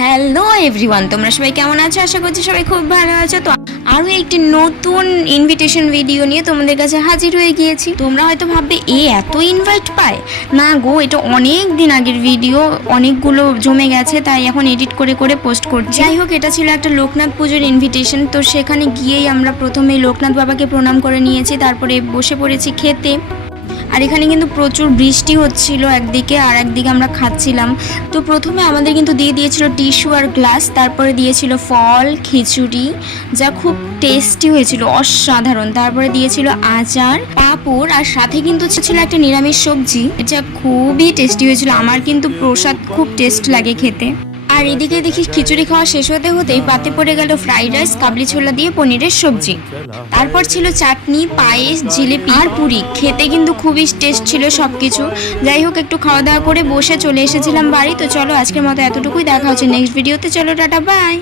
Hello everyone, তোমরা সবাই কেমন আছো? আশা করছি সবাই খুব ভালো আছো। তো আরও একটি নতুন ইনভিটেশন ভিডিও নিয়ে তোমাদের কাছে হাজির হয়ে গিয়েছি। তোমরা হয়তো ভাববে এত ইনভাইট পায় না গো, এটা অনেক দিন আগের ভিডিও, অনেকগুলো জমে গেছে, তাই এখন এডিট করে করে পোস্ট করছি। যাই হোক, এটা ছিল একটা লোকনাথ পুজোর ইনভিটেশন। তো সেখানে গিয়েই আমরা প্রথমে লোকনাথ বাবাকে প্রণাম করে নিয়েছি, তারপরে বসে পড়েছি খেতে। আর এখানে কিন্তু প্রচুর বৃষ্টি হচ্ছিল একদিকে, আর একদিকে আমরা খাচ্ছিলাম। তো প্রথমে আমাদের কিন্তু দিয়ে দিয়েছিল টিস্যু আর গ্লাস, তারপরে দিয়েছিল ফল, খিচুড়ি, যা খুব টেস্টি হয়েছিল, অসাধারণ। তারপরে দিয়েছিল আচার, পাঁপড়, আর সাথে কিন্তু ছিল একটা নিরামিষ সবজি, যা খুবই টেস্টি হয়েছিল। আমার কিন্তু প্রসাদ খুব টেস্ট লাগে খেতে। আর এদিকে দেখি খিচুড়ি খাওয়া শেষ হতে হতেই পাতে পড়ে গেল ফ্রাইড রাইস, কাবলি ছোলা দিয়ে পনিরের সবজি। তারপর ছিল চাটনি, পায়েস, জিলিপি আর পুরি। খেতে কিন্তু খুবই টেস্ট ছিল সবকিছু। যাই হোক, একটু খাওয়া দাওয়া করে বসে চলে এসেছিলাম বাড়ি। তো চলো আজকের মতো এতটুকুই, দেখা হচ্ছে নেক্সট ভিডিওতে। চলো টাটা, বাই।